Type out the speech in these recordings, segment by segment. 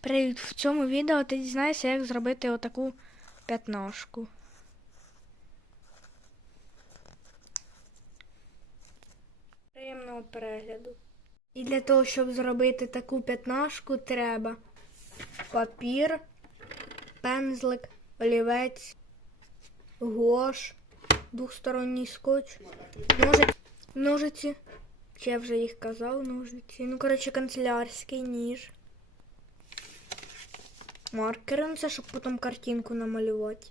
Привіт! В цьому відео ти дізнаєшся, як зробити отаку п'ятнашку. Приємного перегляду. І для того, щоб зробити таку п'ятнашку, треба папір, пензлик, олівець, гуаш, двосторонній скотч, ножиці, ножиці. Чи я вже їх казав, ножиці. Ну, коротше, канцелярський ніж. Маркери, це щоб потім картинку намалювати.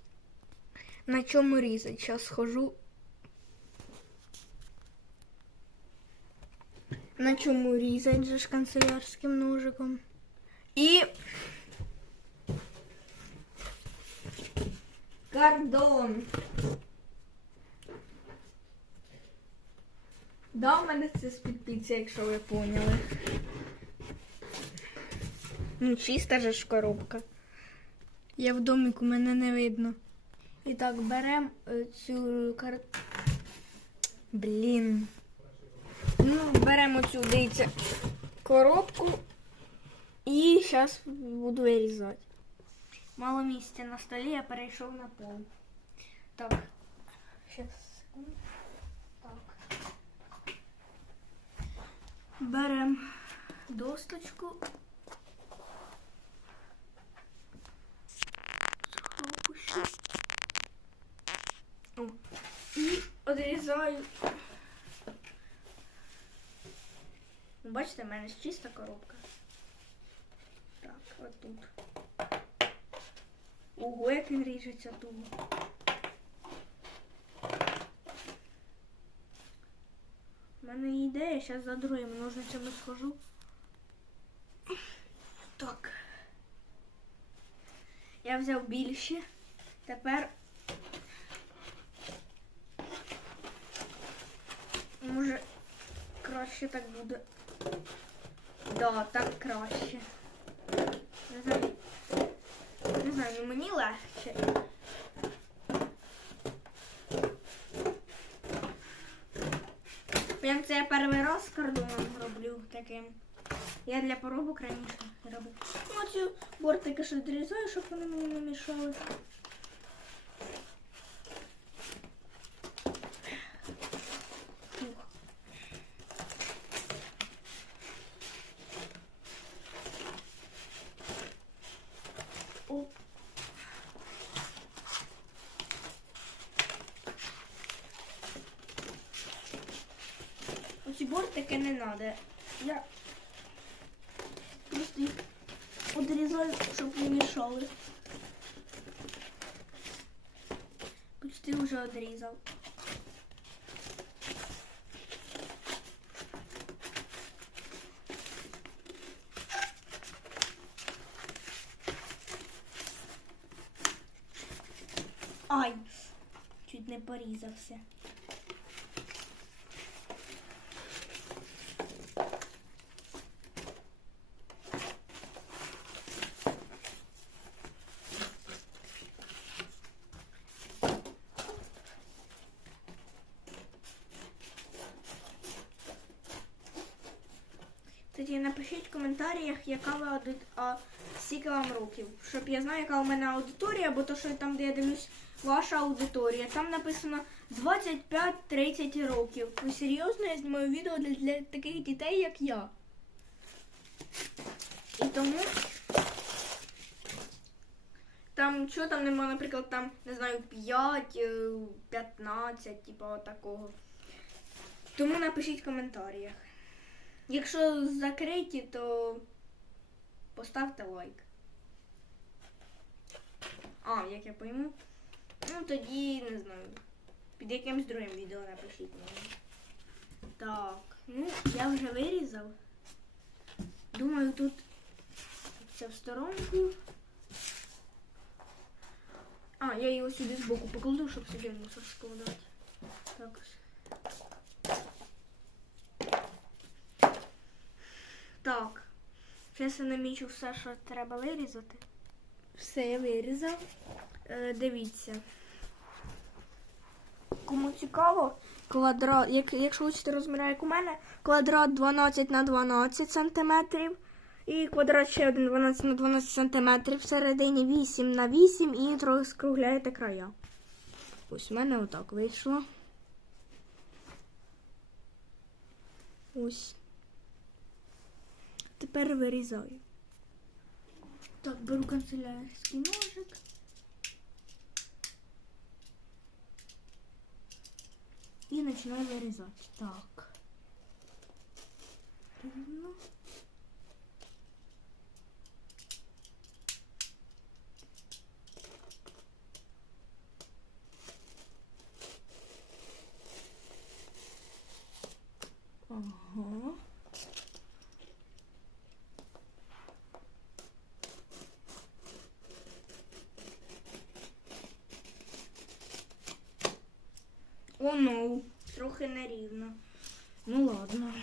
На чому різати? Зараз схожу. На чому різати же ж канцелярським ножиком. І. Кордон. Да, у мене це з-під якщо ви поняли. Ну, чиста же ж коробка. Я в доміку, мене не видно. І так, беремо цю кар... Блін. Ну, беремо цю, дивіться, коробку і зараз буду вирізати. Мало місця на столі, я перейшов на пол. Так. Зараз, секунду. Так. Беремо досточку. Опущу. О. І відрізаю. Ну, Бачите, в мене чиста коробка. Так, отут. Ого, як він ріжеться туго. У мене є ідея, зараз за другими ножницями схожу. Так. Я взяв більші. Тепер може краще так буде. Да, так краще. Не знаю. Не знаю, ну мені легше. Прям це я перший раз кордоном роблю таким. Я для поробок раніше робив. Ну, цю бортики ще відрізаю, щоб вони мені не мішали. Фух. Оп. Оці бортики не треба. Я просто їх відрізаю, щоб не мішали. Почти вже відрізав. Ай, чуть не порізався. Тоді напишіть в коментарях, яка ви ауди... а, скільки вам років. Щоб я знаю, яка у мене аудиторія, бо то, що там, де я дивлюсь, ваша аудиторія. Там написано 25-30 років. Ви серйозно я знімаю відео для, для таких дітей, як я. І тому там що там нема, наприклад, там, не знаю, 5, е, 15, типу такого. Тому напишіть в коментарях. Якщо закриті, то поставте лайк. А, як я пойму. Ну тоді не знаю. Під якимсь другим відео напишіть мені. Так, ну я вже вирізав. Думаю, тут це в сторонку. А, я його сюди збоку покладу, щоб сюди мусор складати. Так. Так. Зараз я намічу все, що треба вирізати. Все, я вирізав. Е, дивіться. Кому цікаво, квадрат, як, якщо хочете розміри, як у мене, квадрат 12 на 12 сантиметрів. І квадрат ще один 12 на 12 см, всередині 8 на 8 і трохи скругляєте края. Ось в мене отак вийшло. Ось. Тепер вирізаю. Так, беру канцелярський ножик. І починаю вирізати. Так. Рівно. Ага. О, ну, трохи нерівно. Ну ладно.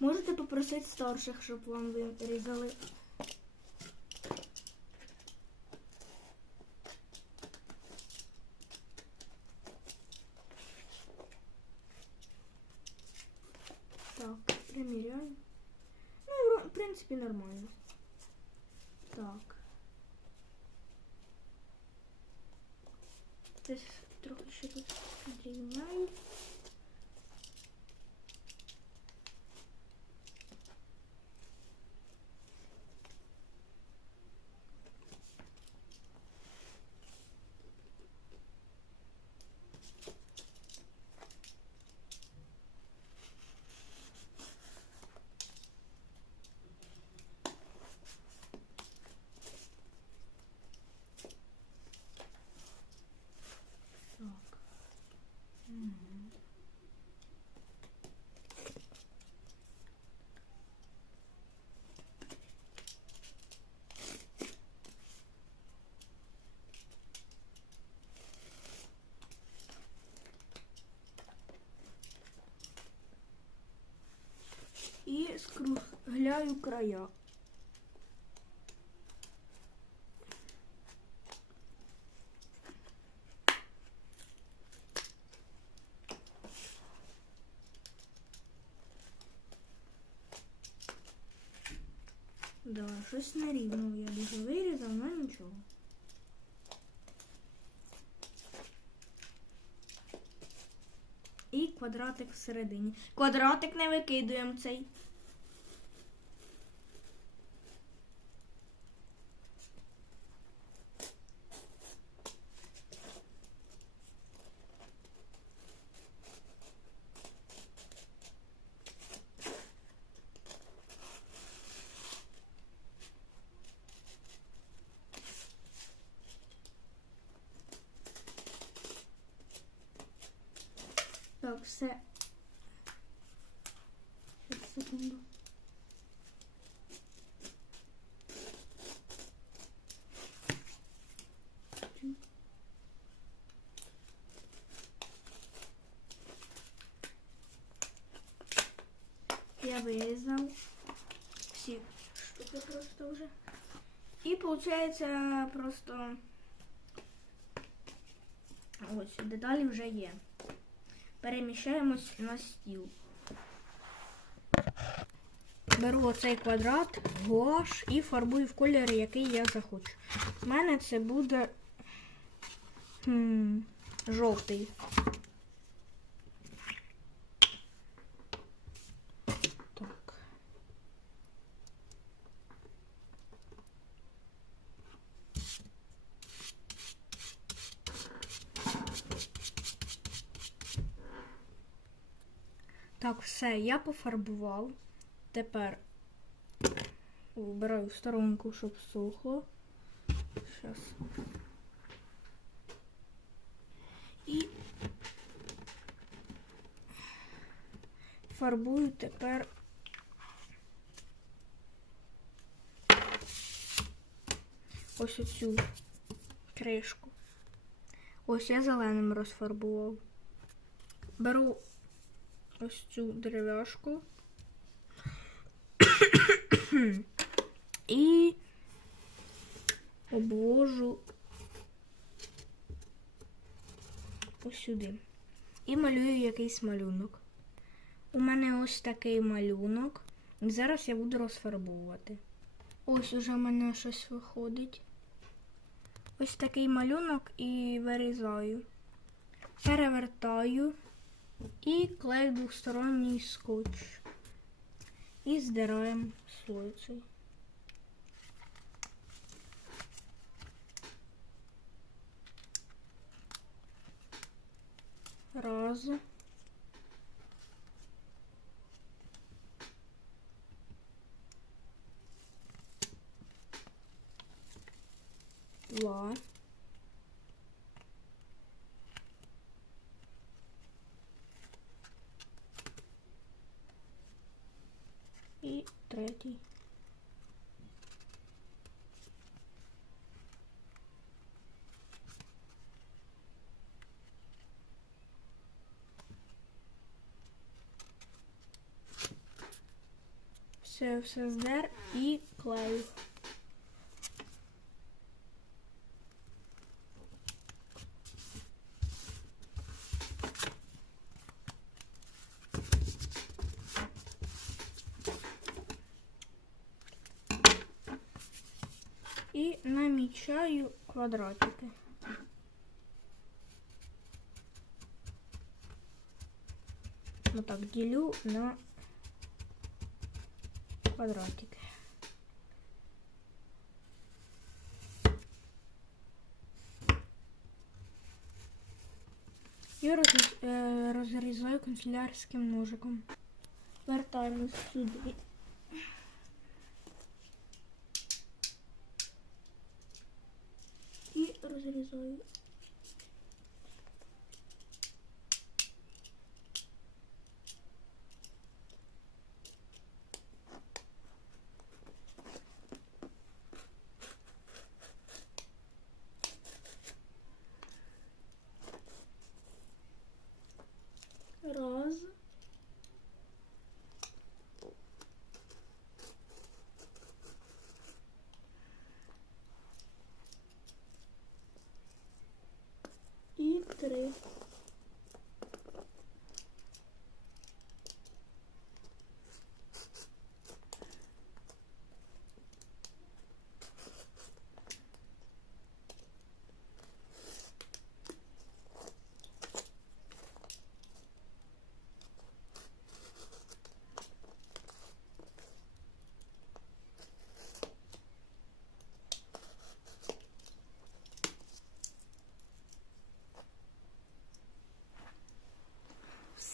Можете попросити старших, щоб вам вирізали. Так, приміряю. Ну, вро- в принципі, нормально. Так. Десь трохи ще тут підрівняю. Так. Мгм. І скругляю края. Да, щось нарівнув я дуже вирізав, але нічого. І квадратик всередині. Квадратик не викидуємо цей. Все. Щас, секунду. Я вирізав всі штуки просто вже. І виходить просто ось деталі вже є переміщаємось на стіл. Беру оцей квадрат, гуаш і фарбую в кольори, який я захочу. У мене це буде хм, жовтий. Так. Так, все, я пофарбував. Тепер вбираю в сторонку, щоб сухло. Зараз. І фарбую тепер ось оцю кришку. Ось я зеленим розфарбував. Беру ось цю дерев'яшку. І обвожу ось сюди. І малюю якийсь малюнок. У мене ось такий малюнок. Зараз я буду розфарбовувати. Ось уже в мене щось виходить. Ось такий малюнок і вирізаю. Перевертаю і клей двухсторонний скотч. И здираємо слойцей. Раз. Все, все здер і клею. І намічаю квадратики. Вот так делю на квадратики. І роз, е, розрізаю канцелярським ножиком. Вертаємось сюди. І розрізаю.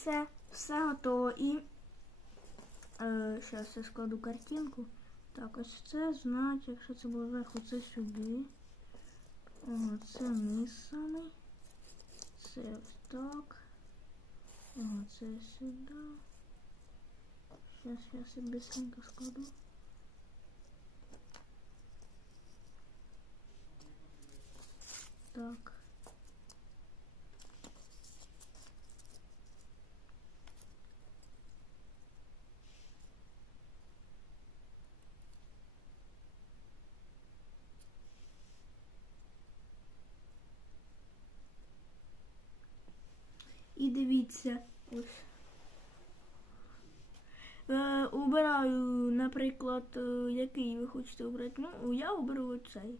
Все, все готово. І е, зараз я складу картинку. Так, ось це значить, якщо це було зверху, це сюди. Ага, це низ самий. Це ось так. Ага, це сюди. Зараз я собі быстренько складу. Так. І дивіться, ось. Е, обираю, наприклад, е, який ви хочете обрати. Ну, я оберу цей.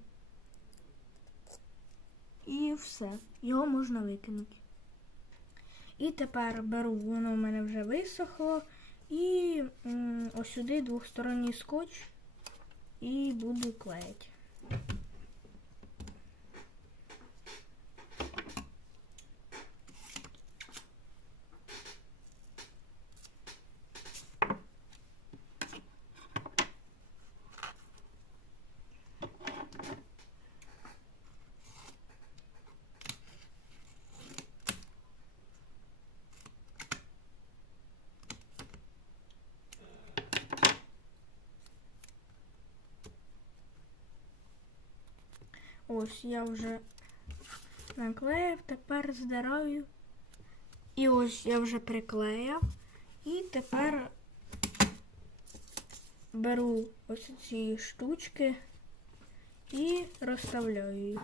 І все. Його можна викинути. І тепер беру, воно в мене вже висохло. І м, ось сюди двосторонній скотч і буду клеїти. Ось я вже наклеїв, тепер здираю. І ось я вже приклеїв. І тепер беру ось ці штучки і розставляю їх.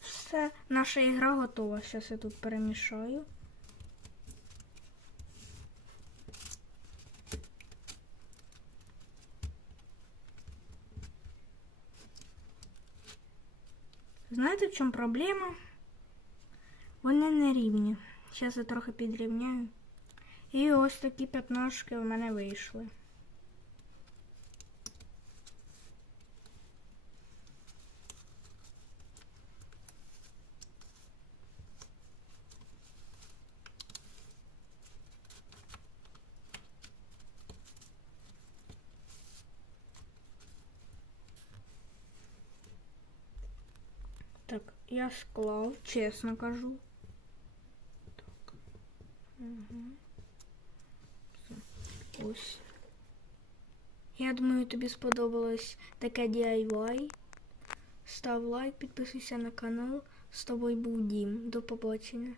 Все, наша ігра готова. Зараз я тут перемішаю. Знаєте, в чому проблема? Вони не рівні. Зараз я трохи підрівняю. І ось такі п'ятнашки в мене вийшли. Так, я склав, чесно кажу. Так. Угу. Ось. Я думаю, тобі сподобалось таке DIY. Став лайк, підписуйся на канал. З тобою був Дім. До побачення.